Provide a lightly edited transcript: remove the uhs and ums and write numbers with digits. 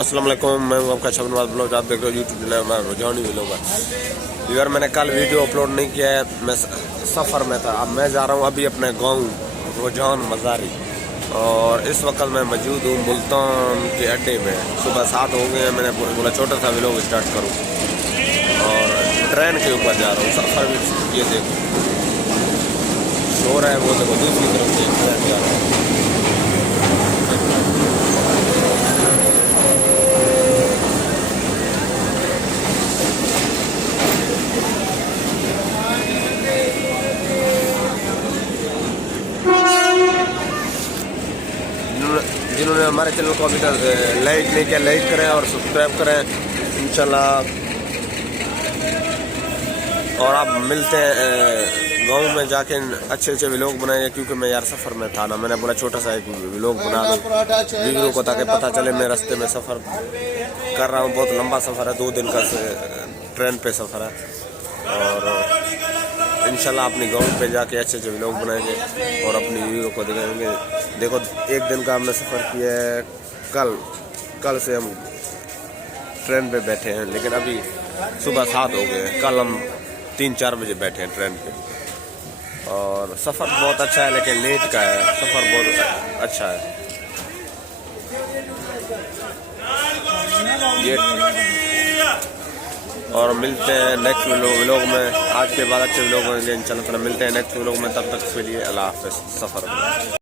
अस्सलाम वालेकुम, मैं हूं आपका शबनवाज ब्लॉग। आप देख रहे हो यूट्यूब चैनल हमारा रुझानी व्लॉग। यार मैंने कल वीडियो अपलोड नहीं किया है, मैं सफ़र में था। अब मैं जा रहा हूं अभी अपने गांव रुझान मज़ारी, और इस वक्त मैं मौजूद हूं मुल्तान के अड्डे में। सुबह 7 हो गए हैं। मैंने बोला छोटा सा व्लॉग स्टार्ट करूँ, और ट्रेन के ऊपर जा रहा हूँ। सफ़र भी ये देखो शोर है, वो देखो दूसरी तरफ से ट्रेन जा रहा है। जिन्होंने हमारे चैनल को अभी तक लाइक नहीं किया, लाइक करें और सब्सक्राइब करें इंशाल्लाह। और आप मिलते हैं गांव में जाके अच्छे अच्छे व्लॉग बनाएंगे, क्योंकि मैं यार सफ़र में था ना। मैंने बोला छोटा सा एक व्लॉग बना दूँ वीडियो को, ताकि पता चले मैं रास्ते में सफ़र कर रहा हूँ। बहुत लंबा सफ़र है, 2 दिन का ट्रेन पे सफ़र है। और इंशाल्लाह अपनी गांव पे जाके अच्छे अच्छे व्लॉग बनाएंगे और अपनी वीडियो को दिखाएंगे। देखो 1 दिन का हमने सफ़र किया है। कल से हम ट्रेन पे बैठे हैं, लेकिन अभी सुबह 7 हो गए हैं। कल हम 3-4 बजे बैठे हैं ट्रेन पे। और सफ़र बहुत अच्छा है, लेकिन लेट का है। सफ़र बहुत अच्छा है ये। और मिलते हैं नेक्स्ट व्लॉग में। आज के बाद अच्छे व्लॉग होंगे इंशाल्लाह। मिलते हैं नेक्स्ट व्लॉग में, तब तक के लिए अल्लाह हाफ़िज़। सफ़र में